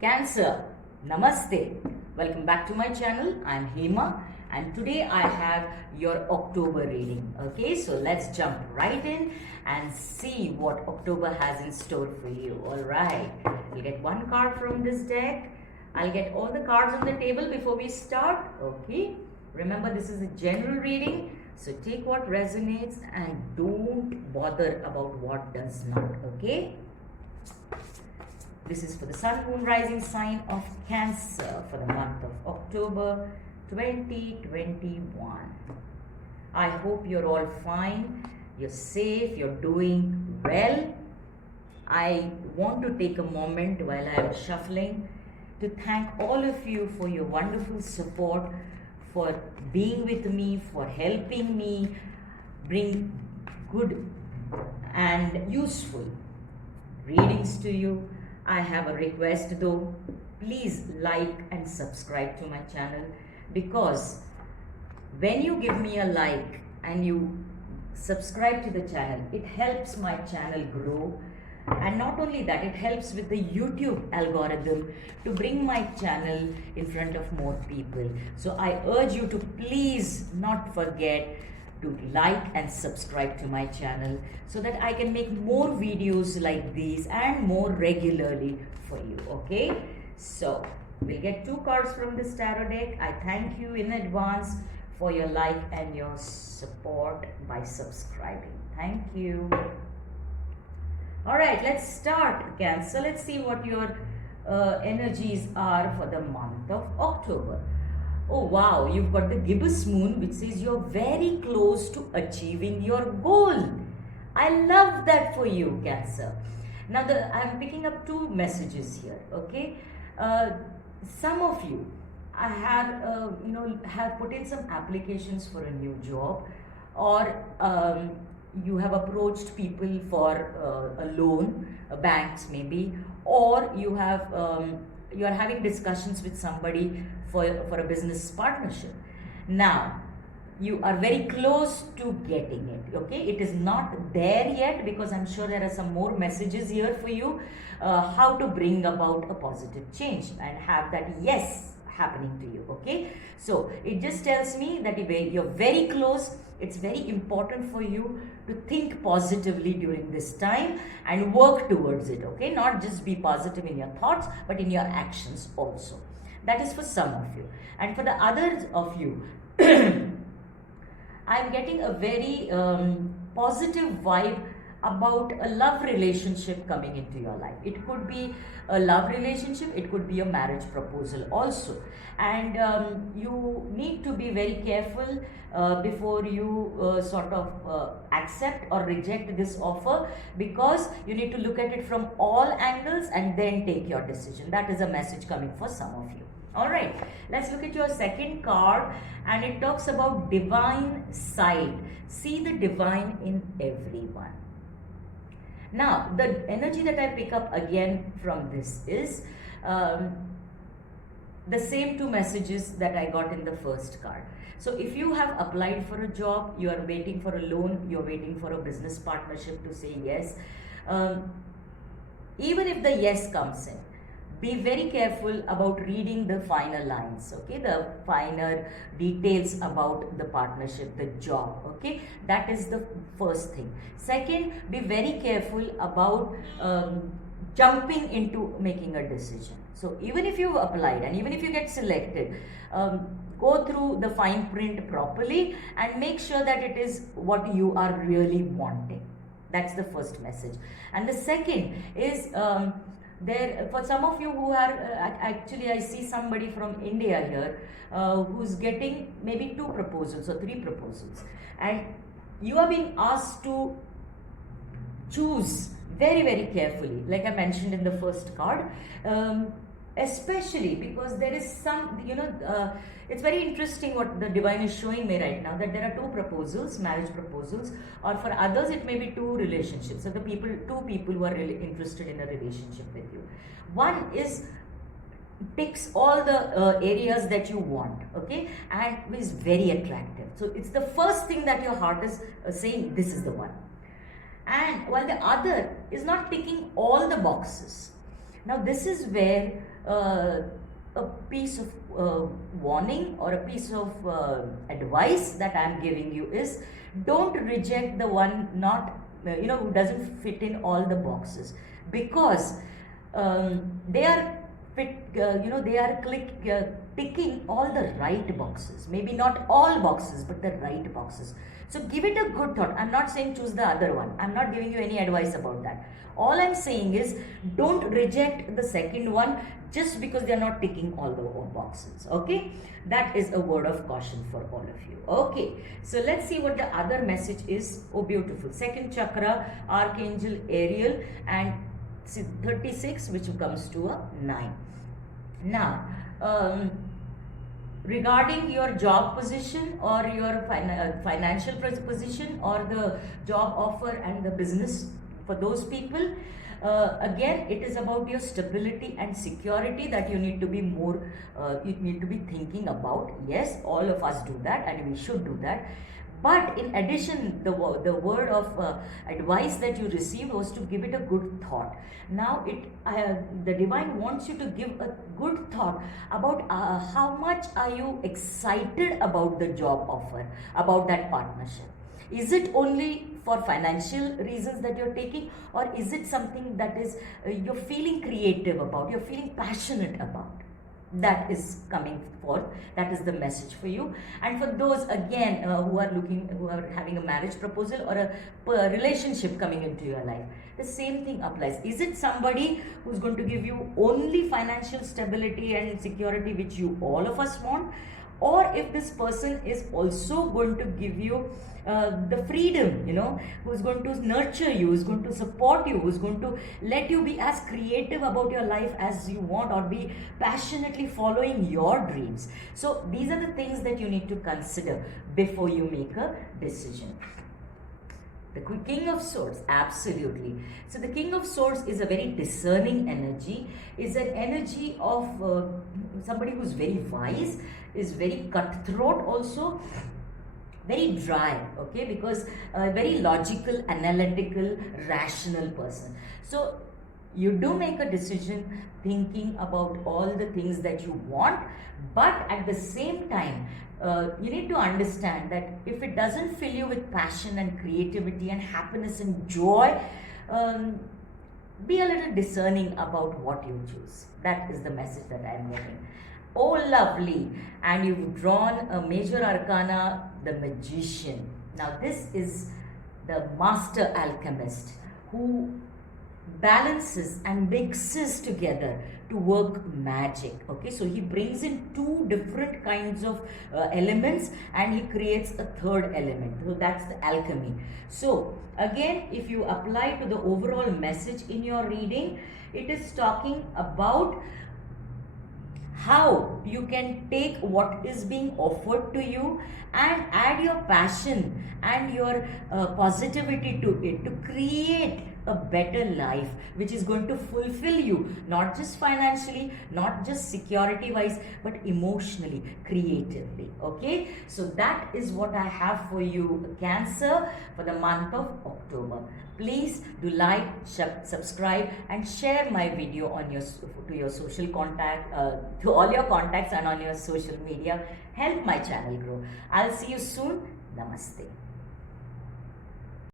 Cancer, Namaste. Welcome back to my channel. I'm Hema and today I have your October reading. Okay, so let's jump right in and see what October has in store for you. Alright, you'll get one card from this deck. I'll get all the cards on the table before we start. Okay, remember this is a general reading. So take what resonates and don't bother about what does not. Okay. This is for the Sun, Moon, Rising sign of Cancer for the month of October 2021. I hope you're all fine, you're safe, you're doing well. I want to take a moment while I am shuffling to thank all of you for your wonderful support, for being with me, for helping me bring good and useful readings to you. I have a request though, please like and subscribe to my channel, because when you give me a like and you subscribe to the channel, it helps my channel grow, and not only that, it helps with the YouTube algorithm to bring my channel in front of more people. So I urge you to please not forget to like and subscribe to my channel so that I can make more videos like these and more regularly for you. Okay, so we'll get two cards from this tarot deck. I thank you in advance for your like and your support by subscribing. Thank you. All right, let's start, Cancer. Let's see what your energies are for the month of October. Oh wow, you've got the gibbous moon, which says you're very close to achieving your goal. I love that for you, Cancer. Now I'm picking up two messages here. Okay, some of you I have put in some applications for a new job, or you have approached people for a loan, banks maybe, or you are having discussions with somebody for a business partnership. Now you are very close to getting it. Okay, it is not there yet because I'm sure there are some more messages here for you, how to bring about a positive change and have that yes happening to you. Okay, so it just tells me that you're very close. It's very important for you to think positively during this time and work towards it. Okay, not just be positive in your thoughts but in your actions also. That is for some of you, and for the others of you I'm getting a very positive vibe about a love relationship coming into your life. It could be a love relationship, it could be a marriage proposal also, and you need to be very careful before you accept or reject this offer, because you need to look at it from all angles and then take your decision. That is a message coming for some of you. Alright, let's look at your second card, and it talks about divine sight. See the divine in everyone. Now, the energy that I pick up again from this is the same two messages that I got in the first card. So if you have applied for a job, you are waiting for a loan, you are waiting for a business partnership to say yes, even if the yes comes in, be very careful about reading the finer lines, okay, the finer details about the partnership, the job. Okay, that is the first thing. Second, be very careful about jumping into making a decision. So even if you've applied and even if you get selected, go through the fine print properly and make sure that it is what you are really wanting. That's the first message. And the second is there, for some of you who are actually, I see somebody from India here who's getting maybe 2 proposals or 3 proposals, and you are being asked to choose very, very carefully, like I mentioned in the first card, especially because there is some, it's very interesting what the divine is showing me right now, that there are 2 proposals, marriage proposals, or for others it may be 2 relationships. So the 2 people who are really interested in a relationship with you. One is ticks all the areas that you want, okay, and is very attractive. So it's the first thing that your heart is saying, this is the one. And while the other is not ticking all the boxes. Now this is where uh, a piece of warning or a piece of advice that I am giving you is, don't reject the one not who doesn't fit in all the boxes, because they are fit they are ticking all the right boxes, maybe not all boxes but the right boxes. So give it a good thought. I'm not saying choose the other one, I'm not giving you any advice about that. All I'm saying is, don't reject the second one just because they're not ticking all the boxes. Okay, that is a word of caution for all of you. Okay, so let's see what the other message is. Oh, beautiful. Second chakra, Archangel Ariel, and 36, which comes to a 9. Now, regarding your job position or your financial position or the job offer and the business, for those people, again it is about your stability and security that you need to be more you need to be thinking about. Yes, all of us do that and we should do that. But in addition, the word of advice that you received was to give it a good thought. Now, the divine wants you to give a good thought about how much are you excited about the job offer, about that partnership. Is it only for financial reasons that you're taking, or is it something that is you're feeling creative about, you're feeling passionate about? That is coming forth. That is the message for you. And for those again who are having a marriage proposal or a relationship coming into your life, the same thing applies. Is it somebody who's going to give you only financial stability and security, which you all of us want, or if this person is also going to give you the freedom, who's going to nurture you, who's going to support you, who's going to let you be as creative about your life as you want, or be passionately following your dreams. So these are the things that you need to consider before you make a decision. The King of Swords, absolutely. So the King of Swords is a very discerning energy, is an energy of somebody who's very wise, is very cutthroat also, very dry, okay, because a very logical, analytical, rational person. So you do make a decision thinking about all the things that you want, but at the same time, you need to understand that if it doesn't fill you with passion and creativity and happiness and joy, be a little discerning about what you choose. That is the message that I am getting. Oh, lovely. And you've drawn a major arcana, the Magician. Now, this is the master alchemist who balances and mixes together to work magic. Okay, so he brings in two different kinds of elements and he creates a third element. So that's the alchemy. So again, if you apply to the overall message in your reading, it is talking about how you can take what is being offered to you and add your passion and your positivity to it to create a better life which is going to fulfill you, not just financially, not just security wise, but emotionally, creatively. Okay, so that is what I have for you, Cancer, for the month of October. Please do like, subscribe and share my video on your to your social contact, to all your contacts and on your social media. Help my channel grow. I'll see you soon. Namaste.